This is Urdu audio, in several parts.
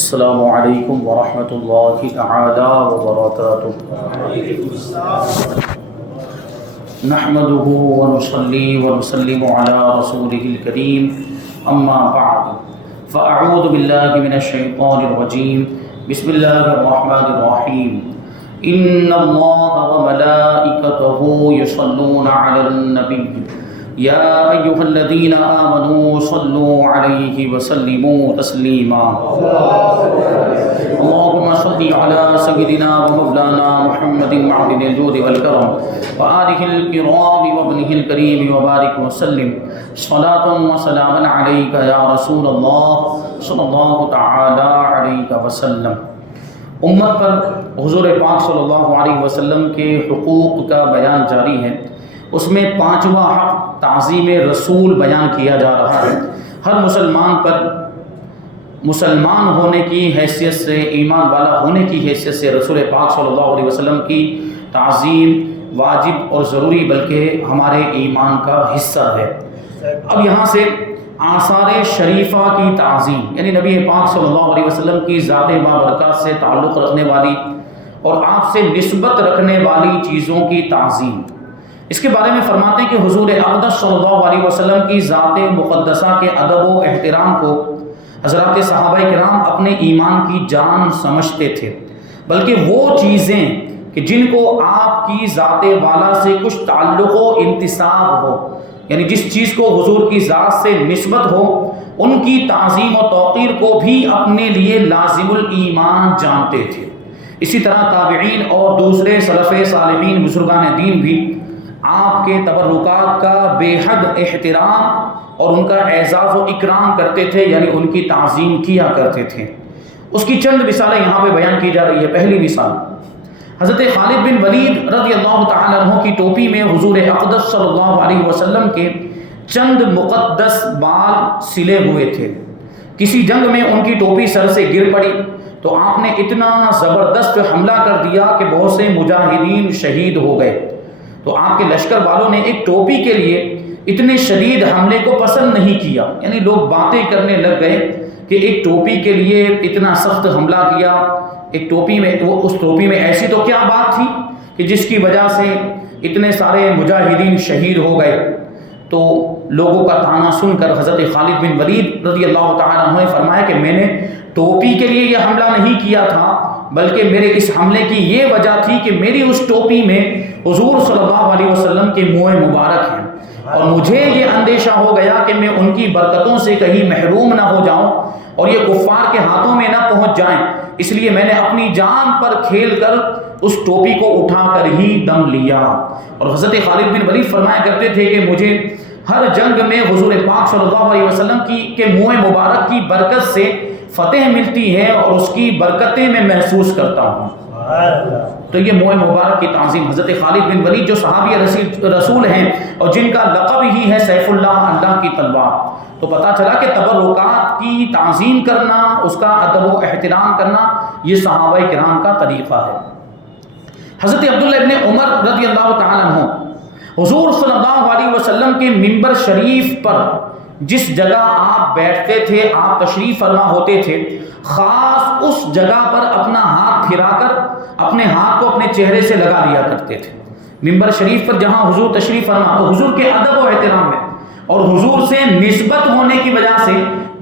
السلام علیکم ورحمۃ اللہ تعالی وبرکاتہ۔ نحمده ونصلي ونسلم على رسوله الكريم اما بعد فاعوذ بالله من الشیطان الرجیم بسم اللہ الرحمن الرحیم ان اللہ وملائکته یصلون علی النبی یا ایها الذین آمنوا صلوا علیہ وسلموا تسلیما اللهم صل على سيدنا ومولانا محمد معدن الجود والكرم وآله الكرام وابنه الكريم وبارك وسلم صلاة وسلاما عليك يا رسول الله صلى الله تعالى عليك وسلم۔ امت پر حضور پاک صلی اللہ علیہ وسلم کے حقوق کا بیان جاری ہے۔ اس میں پانچواں حق تعظیم رسول بیان کیا جا رہا ہے۔ ہر مسلمان پر مسلمان ہونے کی حیثیت سے، ایمان والا ہونے کی حیثیت سے رسول پاک صلی اللہ علیہ وسلم کی تعظیم واجب اور ضروری بلکہ ہمارے ایمان کا حصہ ہے۔ اب یہاں سے آثار شریفہ کی تعظیم یعنی نبی پاک صلی اللہ علیہ وسلم کی ذات بابرکات سے تعلق رکھنے والی اور آپ سے نسبت رکھنے والی چیزوں کی تعظیم، اس کے بارے میں فرماتے ہیں کہ حضور اقدس صلی اللہ علیہ وسلم کی ذات مقدسہ کے ادب و احترام کو حضرات صحابہ کرام اپنے ایمان کی جان سمجھتے تھے، بلکہ وہ چیزیں کہ جن کو آپ کی ذات والا سے کچھ تعلق و انتساب ہو، یعنی جس چیز کو حضور کی ذات سے نسبت ہو، ان کی تعظیم و توقیر کو بھی اپنے لیے لازم الایمان جانتے تھے۔ اسی طرح تابعین اور دوسرے سلف صالحین بزرگان دین بھی آپ کے تبرکات کا بے حد احترام اور ان کا اعزاز و اکرام کرتے تھے، یعنی ان کی تعظیم کیا کرتے تھے۔ اس کی چند مثالیں یہاں پہ بیان کی جا رہی ہے۔ پہلی مثال، حضرت خالد بن ولید رضی اللہ تعالیٰ عنہ کی ٹوپی میں حضور اقدس صلی اللہ علیہ وسلم کے چند مقدس بال سلے ہوئے تھے۔ کسی جنگ میں ان کی ٹوپی سر سے گر پڑی تو آپ نے اتنا زبردست حملہ کر دیا کہ بہت سے مجاہدین شہید ہو گئے۔ تو آپ کے لشکر والوں نے ایک ٹوپی کے لیے اتنے شدید حملے کو پسند نہیں کیا، یعنی لوگ باتیں کرنے لگ گئے کہ ایک ٹوپی کے لیے اتنا سخت حملہ کیا، ایک ٹوپی میں اس ٹوپی میں ایسی تو کیا بات تھی کہ جس کی وجہ سے اتنے سارے مجاہدین شہید ہو گئے۔ تو لوگوں کا طعنہ سن کر حضرت خالد بن ولید رضی اللہ تعالیٰ عنہ نے فرمایا کہ میں نے ٹوپی کے لیے یہ حملہ نہیں کیا تھا، بلکہ میرے اس حملے کی یہ وجہ تھی کہ میری اس ٹوپی میں حضور صلی اللہ علیہ وسلم کے منہ مبارک ہیں، اور مجھے یہ اندیشہ ہو گیا کہ میں ان کی برکتوں سے کہیں محروم نہ ہو جاؤں اور یہ کفار کے ہاتھوں میں نہ پہنچ جائیں، اس لیے میں نے اپنی جان پر کھیل کر اس ٹوپی کو اٹھا کر ہی دم لیا۔ اور حضرت خالد بن ولید فرمایا کرتے تھے کہ مجھے ہر جنگ میں حضور پاک صلی اللہ علیہ وسلم کے منہ مبارک کی برکت سے فتح ملتی ہے اور اس کی برکتیں میں محسوس کرتا ہوں۔ تو یہ منہ مبارک کی تعظیم، حضرت خالد بن ولید جو صحابی رسول ہیں اور جن کا لقب ہی ہے سیف اللہ، اللہ کی تلوار، تو پتہ چلا کہ تبرکات کی تعظیم کرنا، اس کا ادب و احترام کرنا، یہ صحابہ کرام کا طریقہ ہے۔ حضرت عبداللہ ابن عمر رضی اللہ تعالیٰ عنہ حضور صلی اللہ علیہ وسلم کے منبر شریف پر جس جگہ آپ بیٹھتے تھے، آپ تشریف فرما ہوتے تھے، خاص اس جگہ پر اپنا ہاتھ پھرا کر اپنے ہاتھ کو اپنے چہرے سے لگا لیا کرتے تھے۔ منبر شریف پر جہاں حضور تشریف فرما، تو حضور کے ادب و احترام میں اور حضور سے نسبت ہونے کی وجہ سے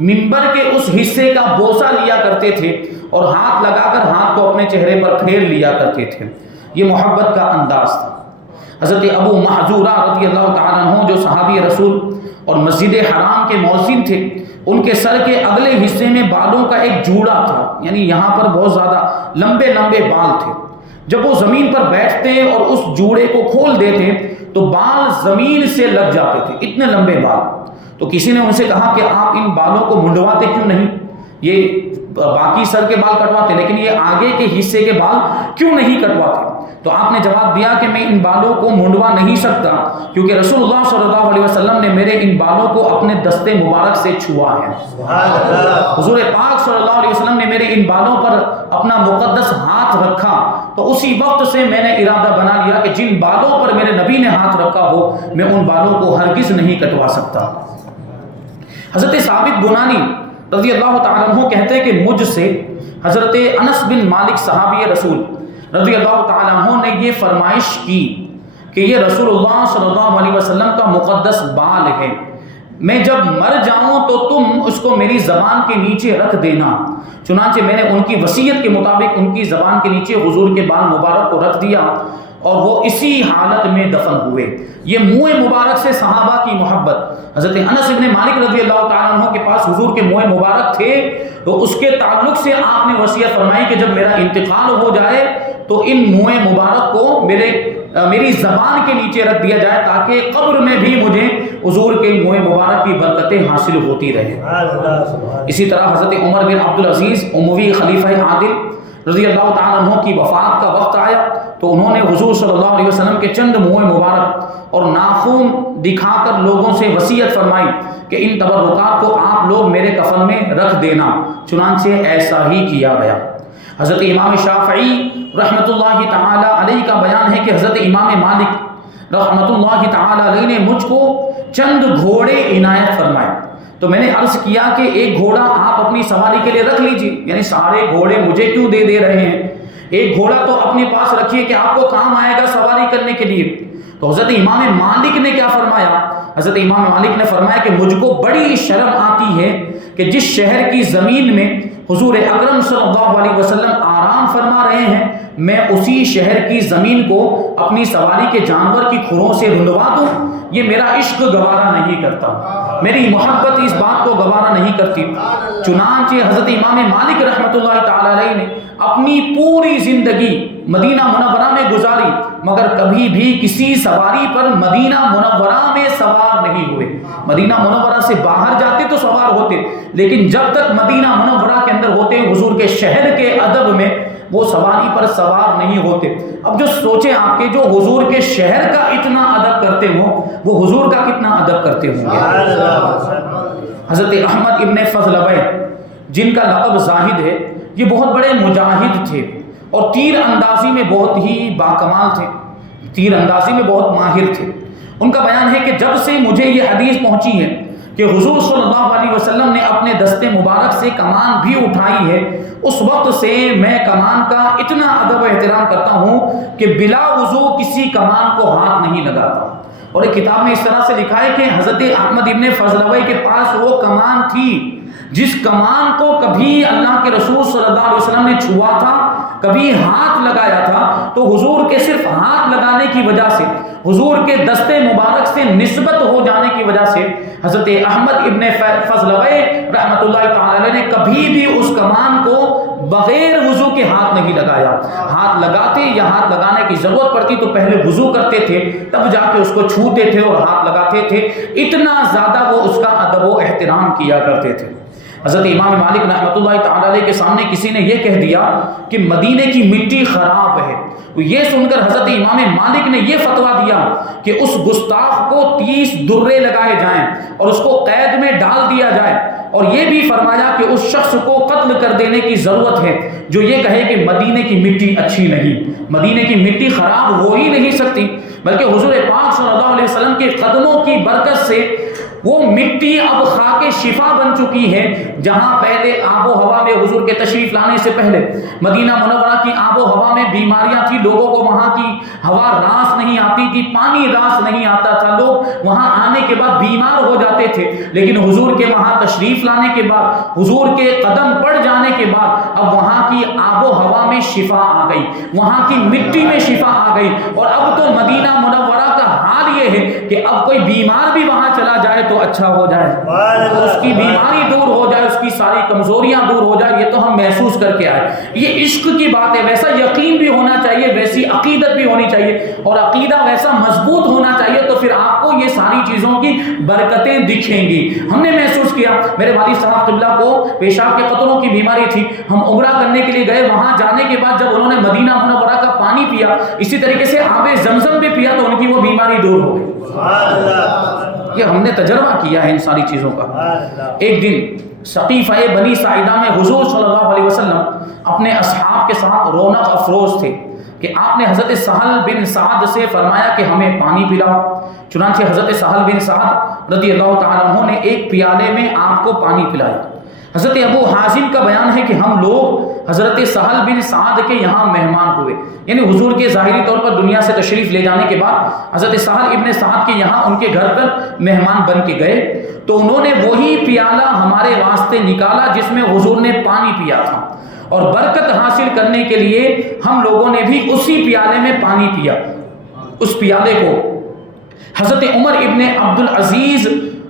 منبر کے اس حصے کا بوسہ لیا کرتے تھے اور ہاتھ لگا کر ہاتھ کو اپنے چہرے پر پھیر لیا کرتے تھے۔ یہ محبت کا انداز تھا۔ حضرت ابو محذورہ رضی اللہ تعالیٰ عنہ جو صحابی رسول اور مسجد حرام کے مؤذن تھے، ان کے سر کے اگلے حصے میں بالوں کا ایک جوڑا تھا، یعنی یہاں پر بہت زیادہ لمبے لمبے بال تھے۔ جب وہ زمین پر بیٹھتے اور اس جوڑے کو کھول دیتے تو بال زمین سے لگ جاتے تھے، اتنے لمبے بال۔ تو کسی نے ان سے کہا کہ آپ ان بالوں کو منڈواتے کیوں نہیں؟ یہ باقی سر کے بال کٹواتے لیکن یہ آگے کے حصے کے بال کیوں نہیں کٹواتے؟ تو آپ نے جواب دیا کہ میں ان بالوں کو منڈوا نہیں سکتا، کیونکہ رسول اللہ صلی اللہ علیہ وسلم نے میرے ان بالوں کو اپنے دستے مبارک سے چھوا ہے۔ حضور پاک صلی اللہ علیہ وسلم نے میرے ان بالوں پر اپنا مقدس ہاتھ رکھا تو اسی وقت سے میں نے ارادہ بنا لیا کہ جن بالوں پر میرے نبی نے ہاتھ رکھا ہو میں ان بالوں کو ہرگز نہیں کٹوا سکتا۔ حضرت ثابت بنانی رضی اللہ تعالیٰ عنہ کہتے ہیں کہ مجھ سے حضرت انس بن مالک صحابی رسول رضی اللہ تعالیٰ عنہ نے یہ فرمائش کی کہ یہ رسول اللہ صلی اللہ علیہ وسلم کا مقدس بال ہے، میں جب مر جاؤں تو تم اس کو میری زبان کے نیچے رکھ دینا۔ چنانچہ میں نے ان کی وصیت کے مطابق ان کی زبان کے نیچے حضور کے بال مبارک کو رکھ دیا اور وہ اسی حالت میں دفن ہوئے۔ یہ منہ مبارک سے صحابہ کی محبت، حضرت انس بن مالک رضی اللہ تعالیٰ عنہ کے پاس حضور کے منہ مبارک تھے تو اس کے تعلق سے آپ نے وصیت فرمائی کہ جب میرا انتقال ہو جائے تو ان منہ مبارک کو میری زبان کے نیچے رکھ دیا جائے تاکہ قبر میں بھی مجھے حضور کے منہ مبارک کی برکتیں حاصل ہوتی رہیں۔ اسی طرح حضرت عمر بن عبدالعزیز اموی خلیفہ عادل رضی اللہ تعالیٰ عنہ کی وفات کا وقت آیا تو انہوں نے حضور صلی اللہ علیہ وسلم کے چند منہ مبارک اور ناخن دکھا کر لوگوں سے وصیت فرمائی کہ ان تبرکات کو آپ لوگ میرے کفن میں رکھ دینا، چنانچہ ایسا ہی کیا گیا۔ حضرت امام شافعی رحمۃ اللہ تعالی علیہ کا بیان ہے کہ حضرت امام مالک رحمۃ اللہ تعالی علیہ نے مجھ کو چند گھوڑے عنایت فرمائے تو میں نے عرض کیا کہ ایک گھوڑا آپ اپنی سواری کے لیے رکھ لیجیے، یعنی سارے گھوڑے مجھے کیوں دے رہے ہیں، ایک گھوڑا تو اپنے پاس رکھیے کہ آپ کو کام آئے گا سواری کرنے کے لیے۔ تو حضرت امام مالک نے کیا فرمایا؟ حضرت امام مالک نے فرمایا کہ مجھ کو بڑی شرم آتی ہے کہ جس شہر کی زمین میں حضور اکرم صلی اللہ علیہ وسلم آرام فرما رہے ہیں میں اسی شہر کی زمین کو اپنی سواری کے جانور کی کھروں سے رندوا دوں، یہ میرا عشق گوارا نہیں کرتا، میری محبت اس بات کو گوارا نہیں کرتی۔ چنانچہ حضرت امام مالک رحمۃ اللہ تعالی علیہ نے اپنی پوری زندگی مدینہ منورہ میں گزاری مگر کبھی بھی کسی سواری پر مدینہ منورہ میں سوار نہیں ہوئے۔ مدینہ منورہ سے باہر جاتے تو سوار ہوتے لیکن جب تک مدینہ منورہ کے اندر ہوتے حضور کے شہر کے ادب میں وہ سواری پر سوار نہیں ہوتے۔ اب جو سوچیں آپ کے جو حضور کے شہر کا اتنا ادب کرتے ہوں وہ حضور کا کتنا ادب کرتے ہوں گے۔ حضرت احمد ابن فضلوی جن کا لقب زاہد ہے یہ بہت بڑے مجاہد تھے اور تیر اندازی میں بہت ہی باکمال تھے، تیر اندازی میں بہت ماہر تھے۔ ان کا بیان ہے کہ جب سے مجھے یہ حدیث پہنچی ہے کہ حضور صلی اللہ علیہ وسلم نے اپنے دست مبارک سے کمان بھی اٹھائی ہے اس وقت سے میں کمان کا اتنا ادب و احترام کرتا ہوں کہ بلا وضو کسی کمان کو ہاتھ نہیں لگاتا۔ اور ایک کتاب میں اس طرح سے لکھا ہے کہ حضرت احمد ابن فضلوی کے پاس وہ کمان تھی جس کمان کو کبھی اللہ کے رسول صلی اللہ علیہ وسلم نے چھوا تھا کبھی ہاتھ لگایا تھا تو حضور کے صرف ہاتھ لگانے کی وجہ سے حضور کے دست مبارک سے نسبت ہو جانے کی وجہ سے حضرت احمد ابن فضلوی رحمۃ اللہ تعالی علیہ نے کبھی بھی اس کمان کو بغیر وضو کے ہاتھ نہیں لگایا۔ ہاتھ لگاتے یا ہاتھ لگانے کی ضرورت پڑتی تو پہلے وضو کرتے تھے تب جا کے اس کو چھوتے تھے اور ہاتھ لگاتے تھے، اتنا زیادہ وہ اس کا ادب و احترام کیا کرتے تھے۔ حضرت امام مالک رحمۃ اللہ تعالی علیہ کے سامنے کسی نے یہ کہہ دیا کہ مدینے کی مٹی خراب ہے، یہ سن کر حضرت امام مالک نے یہ فتویٰ دیا کہ اس گستاخ کو 30 درے لگائے جائیں اور اس کو قید میں ڈال دیا جائے، اور یہ بھی فرمایا کہ اس شخص کو قتل کر دینے کی ضرورت ہے جو یہ کہے کہ مدینے کی مٹی اچھی نہیں، مدینے کی مٹی خراب ہو ہی نہیں سکتی، بلکہ حضور پاک صلی اللہ علیہ وسلم کے قدموں کی برکت سے وہ مٹی اب خاک شفا بن چکی ہے۔ جہاں پہلے آب و ہوا میں حضور کے تشریف لانے سے پہلے مدینہ منورہ کی آب و ہوا میں بیماریاں تھیں، لوگوں کو وہاں کی ہوا راس نہیں آتی تھی، پانی راس نہیں آتا تھا، لوگ وہاں آنے کے بعد بیمار ہو جاتے تھے، لیکن حضور کے وہاں تشریف لانے کے بعد حضور کے قدم پڑ جانے کے بعد اب وہاں کی آب و ہوا میں شفا آ گئی، وہاں کی مٹی میں شفا آ گئی، اور اب تو مدینہ منورہ کا حال یہ ہے کہ اب کوئی بیمار بھی وہاں چلا جائے تو اچھا ہو جائے، اس کی بیماری دور ہو جائے، اس کی ساری کمزوریاں دور ہو جائے، یہ تو ہم محسوس کر کے آئے۔ یہ عشق کی بات ہے، ویسا یقین بھی ہونا چاہیے، ویسی عقیدت بھی ہونی چاہیے، اور عقیدہ ویسا مضبوط ہونا چاہیے تو پھر آپ کو یہ ساری چیزوں کی برکتیں دکھیں گی۔ ہم نے محسوس کیا، میرے والد صاحب قبلہ کو پیشاب کے قطروں کی بیماری تھی، ہم عمرہ کرنے کے لیے گئے، وہاں جانے کے بعد جب انہوں نے مدینہ منورہ کا پانی پیا، اسی طریقے سے آب زمزم بھی پیا تو ان کی وہ بیماری دور ہو گئی۔ یہ ہم نے تجربہ کیا ہے ان ساری چیزوں کا۔ ایک دن سقیفہ بنی ساعدہ میں حضور صلی اللہ علیہ وسلم اپنے اصحاب کے ساتھ رونق افروز تھے کہ آپ نے حضرت سہل بن سعد سے فرمایا کہ ہمیں پانی پلاؤ۔ چنانچہ حضرت سہل بن سعد رضی اللہ تعالیٰ عنہ نے ایک پیالے میں آپ کو پانی پلایا۔ حضرت ابو حازم کا بیان ہے کہ ہم لوگ حضرت سہل بن سعد کے یہاں مہمان ہوئے، یعنی حضور کے ظاہری طور پر دنیا سے تشریف لے جانے کے بعد حضرت سہل ابن سعد کے یہاں ان کے گھر پر مہمان بن کے گئے، تو انہوں نے وہی پیالہ ہمارے واسطے نکالا جس میں حضور نے پانی پیا تھا، اور برکت حاصل کرنے کے لیے ہم لوگوں نے بھی اسی پیالے میں پانی پیا۔ اس پیالے کو حضرت عمر ابن عبد العزیز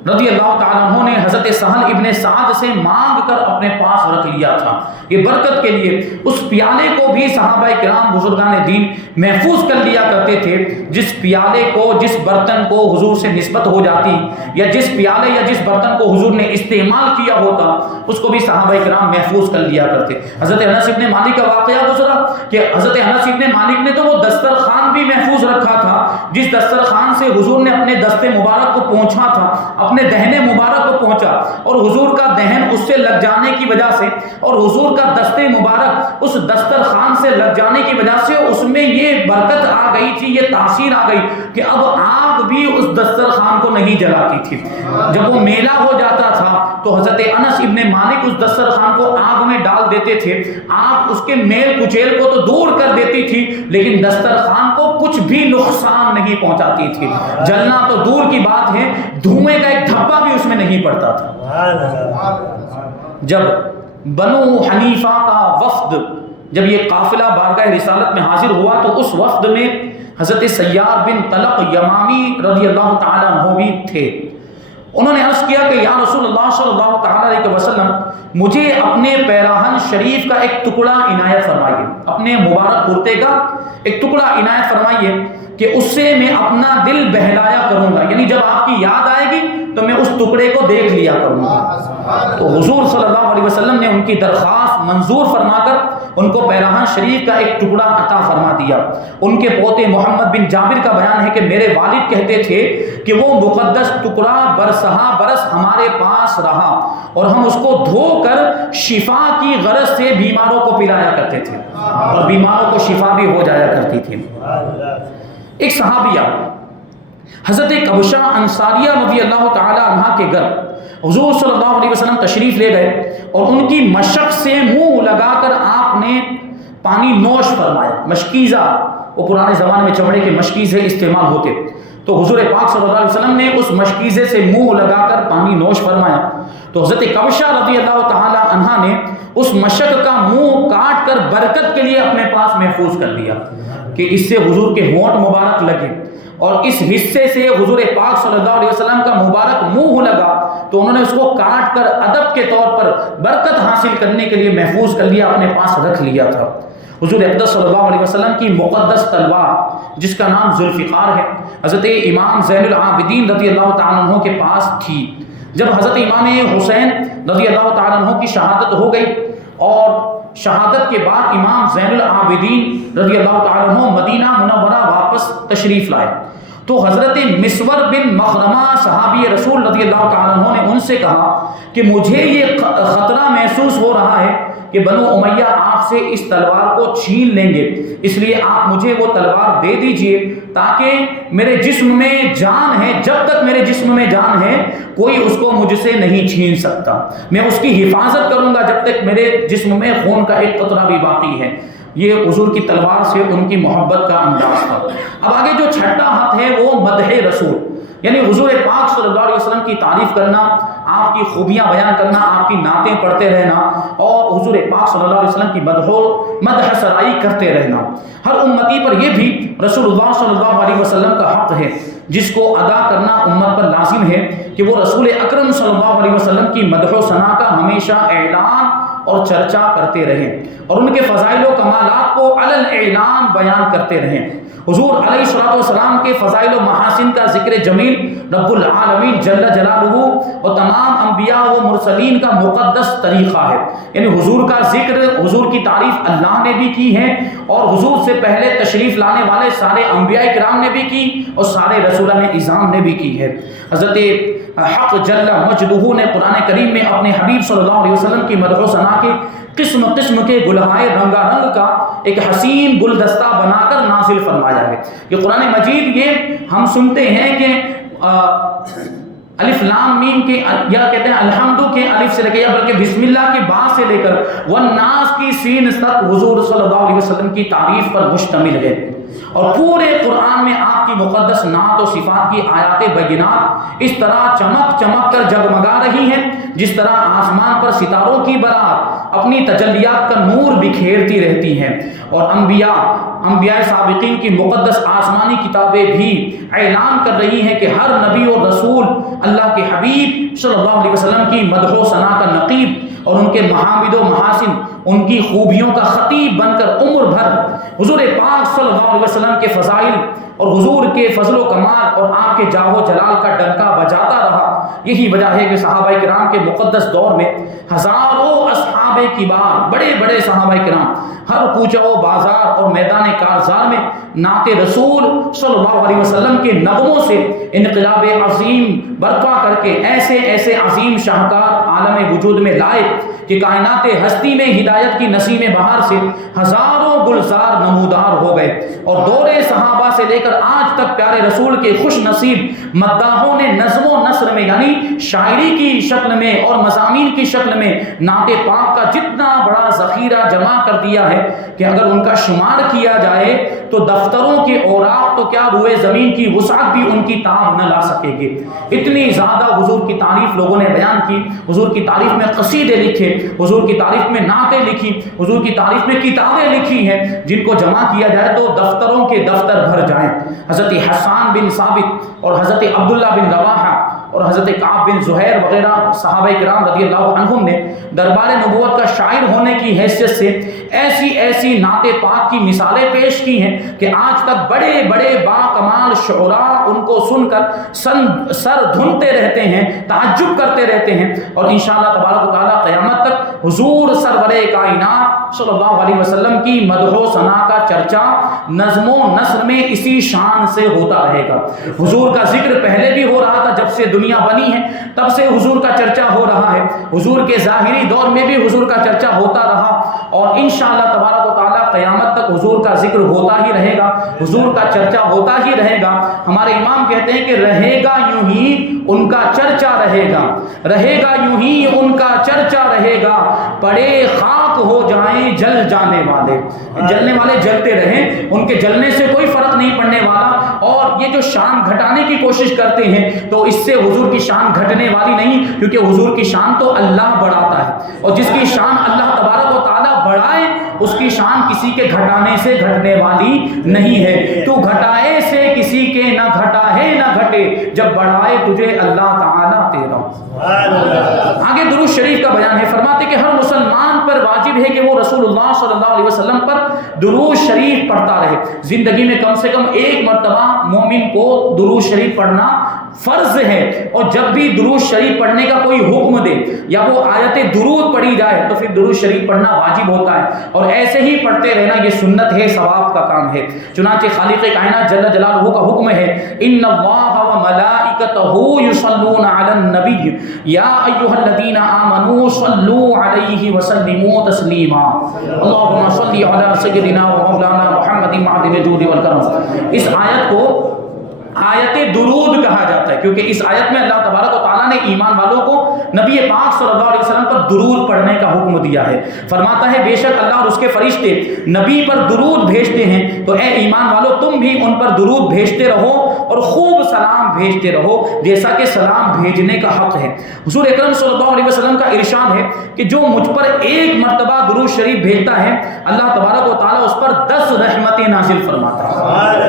رضی اللہ تعالیٰ عنہ نے حضرت سہل ابن سعد سے مانگ کر اپنے پاس رکھ لیا تھا، یہ برکت کے لیے۔ اس پیالے کو بھی صحابہ کرام بزرگان دین محفوظ کر لیا کرتے تھے، جس پیالے کو، جس برتن کو حضور سے نسبت ہو جاتی، یا جس پیالے یا جس برتن کو حضور نے استعمال کیا ہوتا، اس کو بھی صحابہ کرام محفوظ کر لیا کرتے۔ حضرت انس ابن مالک کا واقعہ گزرا کہ حضرت انس ابن مالک نے تو وہ دسترخوان بھی محفوظ رکھا تھا، جس دسترخوان سے حضور نے اپنے دست مبارک کو پہنچا تھا، اپنے دہنے مبارک کو پہنچا، اور حضور کا دہن اس سے لگ جانے کی وجہ سے، اور حضور کا دست مبارک اس دسترخوان سے لگ جانے کی وجہ سے اس میں یہ برکت آ گئی تھی، یہ تاثیر آ گئی کہ اب آگ بھی اس دسترخوان کو نہیں جلاتی تھی۔ جب وہ میلا ہو جاتا تھا تو حضرت انس ابن مالک اس دسترخوان کو آگ میں ڈال دیتے تھے، آگ اس کے میل کچیل کو تو دور کر دیتی تھی لیکن دسترخوان کو کچھ بھی نقصان نہیں پہنچاتی تھی، جلنا تو دور کی بات ہے، دھوئیں کا ایک دھبا بھی اس میں نہیں پڑتا تھا۔ جب بنو حنیفہ کا وفد، جب یہ قافلہ بارگاہ رسالت میں حاضر ہوا تو اس وفد میں حضرت سیار بن طلق یمامی رضی اللہ تعالیٰ عنہ بھی تھے۔ انہوں نے عرض کیا کہ یا رسول اللہ صلی اللہ تعالیٰ علیہ وسلم، مجھے اپنے پیراہن شریف کا ایک ٹکڑا عنایت فرمائیے، اپنے مبارک کرتے کا ایک ٹکڑا عنایت فرمائیے کہ اس سے میں اپنا دل بہلایا کروں گا، یعنی جب آپ کی یاد آئے گی تو میں اس ٹکڑے کو دیکھ لیا کروں گا۔ تو حضور صلی اللہ علیہ وسلم نے ان کی درخواست منظور فرما کر ان کو پیراہن شریف کا ایک ٹکڑا عطا فرما دیا۔ ان کے پوتے محمد بن جابر کا بیان ہے کہ میرے والد کہتے تھے کہ وہ مقدس ٹکڑا برسہا برس ہمارے پاس رہا اور ہم اس کو دھو کر شفا کی غرض سے بیماروں کو پلایا کرتے تھے، اور بیماروں کو شفا بھی ہو جایا کرتی تھی۔ ایک صحابیہ حضرت کبشہ انصاریہ رضی اللہ تعالی عنہ کے گھر حضور صلی اللہ علیہ وسلم تشریف لے گئے اور ان کی مشق سے منہ لگا کر آپ نے پانی نوش فرمایا۔ مشکیزہ، وہ پرانے زمانے میں چمڑے کے مشکیزے استعمال ہوتے، تو حضور پاک صلی اللہ علیہ وسلم نے اس مشکیزے سے منہ لگا کر پانی نوش فرمایا، تو حضرت کبشہ رضی اللہ تعالی عنہ نے اس مشق کا منہ کاٹ کر برکت کے لیے اپنے پاس محفوظ کر لیا کہ اس سے حضور کے ہونٹ مبارک لگے، اور اس حصے سے حضور پاک صلی اللہ علیہ وسلم کا مبارک منہ لگا، تو انہوں نے اس کو کاٹ کر ادب کے طور پر برکت حاصل کرنے کے لیے محفوظ کر لیا، اپنے پاس رکھ لیا تھا۔ حضور اقدس صلی اللہ علیہ وسلم کی مقدس تلوار جس کا نام ذوالفقار ہے، حضرت امام زین العابدین رضی اللہ تعالیٰ عنہ کے پاس تھی۔ جب حضرت امام حسین رضی اللہ تعالیٰ عنہ کی شہادت ہو گئی اور شہادت کے بعد امام زین العابدین رضی اللہ تعالیٰ عنہ مدینہ منورہ واپس تشریف لائے، تو حضرت مسور بن مخرمہ صحابی رسول رضی اللہ تعالیٰ عنہ نے ان سے کہا کہ مجھے یہ خطرہ محسوس ہو رہا ہے کہ بنو امیہ آپ سے اس تلوار کو چھین لیں گے، اس لیے آپ مجھے وہ تلوار دے دیجئے تاکہ میرے جسم میں جان ہے، جب تک میرے جسم میں جان ہے کوئی اس کو مجھ سے نہیں چھین سکتا، میں اس کی حفاظت کروں گا جب تک میرے جسم میں خون کا ایک قطرہ بھی باقی ہے۔ یہ حضور کی تلوار سے ان کی محبت کا انداز تھا۔ اب آگے جو چھٹا ہاتھ ہے وہ مدح رسول، یعنی حضور پاک صلی اللہ علیہ وسلم کی تعریف کرنا، آپ کی خوبیاں بیان کرنا، آپ کی نعتیں پڑھتے رہنا اور حضور پاک صلی اللہ علیہ وسلم کی مدح سرائی کرتے رہنا۔ ہر امتی پر یہ بھی رسول اللہ صلی اللہ علیہ وسلم کا حق ہے جس کو ادا کرنا امت پر لازم ہے کہ وہ رسول اکرم صلی اللہ علیہ وسلم کی مدح و ثنا کا ہمیشہ اعلان اور چرچا کرتے رہیں اور ان کے فضائل و کمالات کو علن اعلان بیان کرتے رہیں۔ حضور علیہ الصلوۃ والسلام کے فضائل و محاسن کا ذکر جمیل رب العالمین جل جلالہ اور تمام انبیاء و مرسلین کا مقدس طریقہ ہے، یعنی حضور کا ذکر، حضور کی تعریف اللہ نے بھی کی ہے اور حضور سے پہلے تشریف لانے والے سارے انبیاء کرام نے بھی کی اور سارے رسولان اعظام نے بھی کی ہے۔ حضرت حق جل مجدہ نے قرآن کریم میں اپنے حبیب صلی اللہ علیہ وسلم کی مدح و ثنا کے قسم قسم کے گلہائے رنگا رنگ کا ایک حسین گلدستہ بنا کر نازل فرمایا ہے۔ یہ قرآن مجید یہ ہم سنتے ہیں کہ الف لام میم کے یا کہتے ہیں الحمد کے الف سے لے کے یا بلکہ بسم اللہ کی با سے لے کر والناس کی سین تک حضور صلی اللہ علیہ وسلم کی تعریف پر مشتمل ہے. اور پورے قرآن میں آپ کی مقدس نعت و صفات کی آیات بینات اس طرح چمک چمک کر جگمگا رہی ہیں جس طرح آسمان پر ستاروں کی برات اپنی تجلیات کا نور بکھیرتی رہتی ہیں. اور انبیاء سابقین کی مقدس آسمانی کتابیں بھی اعلان کر رہی ہیں کہ ہر نبی اور رسول اللہ کے حبیب صلی اللہ علیہ وسلم کی مدح و ثنا کا نقیب اور ان کے محامد و محاسن ان کی خوبیوں کا خطیب بن کر عمر بھر حضور پاک صلی اللہ علیہ وسلم کے فضائل اور حضور کے فضل و کمال اور آپ کے جاہ و جلال کا ڈنکا بجاتا رہا. یہی وجہ ہے کہ صحابہ کرام کے مقدس دور میں ہزاروں اصحاب کبار بڑے بڑے صحابہ کرام ہر کوچہ و بازار اور میدان کارزار میں نعت رسول صلی اللہ علیہ وسلم کے نغموں سے انقلاب عظیم برپا کر کے ایسے عظیم شاہکار عالم وجود میں لائے کہ کائنات ہستی میں ہدایت کی نسیم بہار سے ہزاروں گلزار نمودار ہو گئے. اور دور صحابہ سے لے کر آج تک پیارے رسول کے خوش نصیب مداحوں نے نظم و نثر میں یعنی شاعری کی شکل میں اور مضامین کی شکل میں نعت پاک کا جتنا بڑا ذخیرہ جمع کر دیا ہے کہ اگر ان کا شمار کیا جائے تو دفتروں کے اوراق تو کیا روئے زمین کی وسعت بھی ان کی تاب نہ لا سکے گی. اتنی زیادہ حضور کی تعریف لوگوں نے بیان کی. حضور کی تعریف میں قصیدے لکھے, حضور کی تعریف میں نعتیں لکھی, حضور کی تعریف میں کتابیں لکھی ہیں جن کو جمع کیا جائے تو دفتروں کے دفتر بھر جائیں. حضرت حسان بن ثابت اور حضرت عبداللہ بن رواحہ اور حضرت کعب بن زہیر وغیرہ صحابہ کرام رضی اللہ عنہم نے دربار نبوت کا شاعر ہونے کی حیثیت سے ایسی نعت پاک کی مثالیں پیش کی ہیں کہ آج تک بڑے بڑے با کمال شعراء ان کو سن کر سر دھنتے رہتے ہیں, تعجب کرتے رہتے ہیں. اور انشاءاللہ تبارک و تعالی قیامت تک حضور سرور کائنات صلی اللہ علیہ وسلم کی مدح و ثنا کا چرچا نظم و نثر میں اسی شان سے ہوتا رہے گا. حضور کا ذکر پہلے بھی ہو رہا تھا, جب سے دنیا بنی ہے تب سے حضور کا چرچا ہو رہا ہے. حضور کے ظاہری دور میں بھی حضور کا چرچا ہوتا رہا اور انشاءاللہ تبارک و تعالی قیامت تک حضور کا ذکر ہوتا ہی رہے گا, حضور کا چرچا ہوتا ہی رہے گا. ہمارے امام کہتے ہیں کہ رہے گا یوں ہی ان کا چرچا رہے گا, رہے گا یوں ہی ان کا چرچا رہے گا, پڑے خاک ہو جائیں جل جانے والے. جلنے والے جلتے رہیں, ان کے جلنے سے کوئی فرق نہیں پڑنے والا. اور یہ جو شان گھٹانے کی کوشش کرتے ہیں تو اس سے حضور کی شان گھٹنے والی نہیں, کیونکہ حضور کی شان تو اللہ بڑھاتا ہے اور جس کی شان اللہ تبارک و تعالی بڑھائے اس کی شان کسی کے گھٹانے سے گھٹنے والی نہیں ہے. تو گھٹائے سے کسی کے نہ گھٹا ہے نہ گھٹے, جب بڑھائے تجھے اللہ تعالیٰ تیرا. آگے درود شریف کا بیان ہے. فرماتے کہ ہر مسلمان پر واجب ہے کہ وہ رسول اللہ صلی اللہ علیہ وسلم پر درود شریف پڑھتا رہے. زندگی میں کم سے کم ایک مرتبہ مومن کو درود شریف پڑھنا فرض ہے, اور جب بھی درود شریف پڑھنے کا کوئی حکم دے یا وہ آیت درود پڑھی جائے تو پھر درود شریف پڑھنا واجب ہوتا ہے, اور ایسے ہی پڑھتے رہنا یہ سنت ہے, ثواب کا کام ہے. چنانچہ خالق کائنات جل جلالہ کا حکم ہے ان اللہ و ملائکتہ یصلون علی النبی یا ایھا الذین آمنوا صلوا علیہ وسلموا تسلیما اللهم صل علی سیدنا و مولانا محمد معدن الجود والکرم. اس آیت کو آیت درود کہا جاتا ہے کیونکہ اس آیت میں اللہ تبارک و تعالیٰ نے ایمان والوں کو نبی پاک صلی اللہ علیہ وسلم پر درود پڑھنے کا حکم دیا ہے. فرماتا ہے بے شک اللہ اور اس کے فرشتے نبی پر درود بھیجتے ہیں, تو اے ایمان والو تم بھی ان پر درود بھیجتے رہو اور خوب سلام بھیجتے رہو جیسا کہ سلام بھیجنے کا حق ہے. حضور اکرم صلی اللہ علیہ وسلم کا ارشاد ہے کہ جو مجھ پر ایک مرتبہ درود شریف بھیجتا ہے اللہ تبارک و تعالیٰ اس پر 10 رحمتیں نازل فرماتا ہے.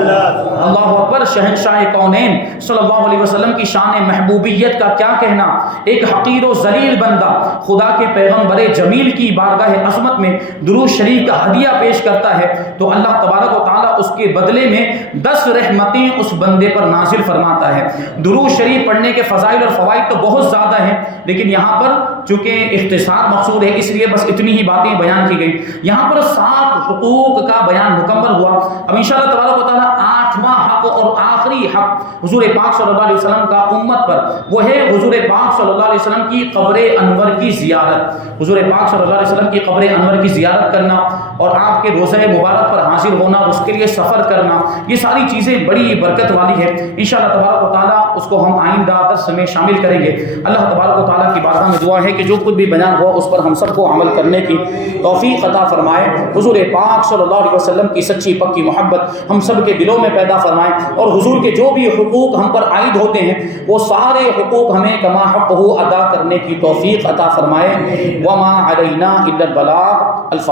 اللہ اکبر. شہنشاہ کونین صلی اللہ علیہ وسلم کی شان محبوبیت کا کیا کہنا. ایک حقیر و ذلیل بندہ خدا کے پیغمبر جمیل کی بارگاہ عظمت میں درود شریف کا ہدیہ پیش کرتا ہے تو اللہ تبارک و تعالیٰ اس کے بدلے میں 10 رحمتیں اس بندے پر نازل فرماتا ہے. درود شریف پڑھنے کے فضائل اور فوائد تو بہت زیادہ ہیں, لیکن یہاں پر چونکہ اختصار مقصود ہے اس لیے بس اتنی ہی باتیں بیان کی گئی. یہاں پر 7 حقوق کا بیان مکمل ہوا. اب انشاءاللہ تبارک و تعالیٰ 8 پانچواں حق اور آخری حق حضور پاک صلی اللہ علیہ وسلم کا امت پر، وہ ہے حضور پاک صلی اللہ علیہ وسلم کی قبر انور کی زیارت۔ حضور پاک صلی اللہ علیہ وسلم کی قبر انور کی زیارت کرنا اور آپ کے روضہ مبارک پر حاضر ہونا، اس کے لیے سفر کرنا، یہ ساری چیزیں بڑی برکت والی ہے۔ انشاءاللہ تبارک و تعالیٰ اس کو ہم آئندہ درس میں شامل کریں گے۔ اللہ تبارک و تعالیٰ کی بارگاہ میں دعا ہے کہ جو کچھ بھی بیان ہوا اس پر ہم سب کو عمل کرنے کی توفیق عطا فرمائے۔ حضور پاک صلی اللہ علیہ وسلم کی سچی پکی محبت ہم سب کے دلوں میں پیدا فرمائے، اور حضور کے جو بھی حقوق ہم پر عائد ہوتے ہیں وہ سارے حقوق ہمیں کما حقہ ادا کرنے کی توفیق عطا فرمائے۔ وما علینا الا البلاغ۔ الفاتحہ۔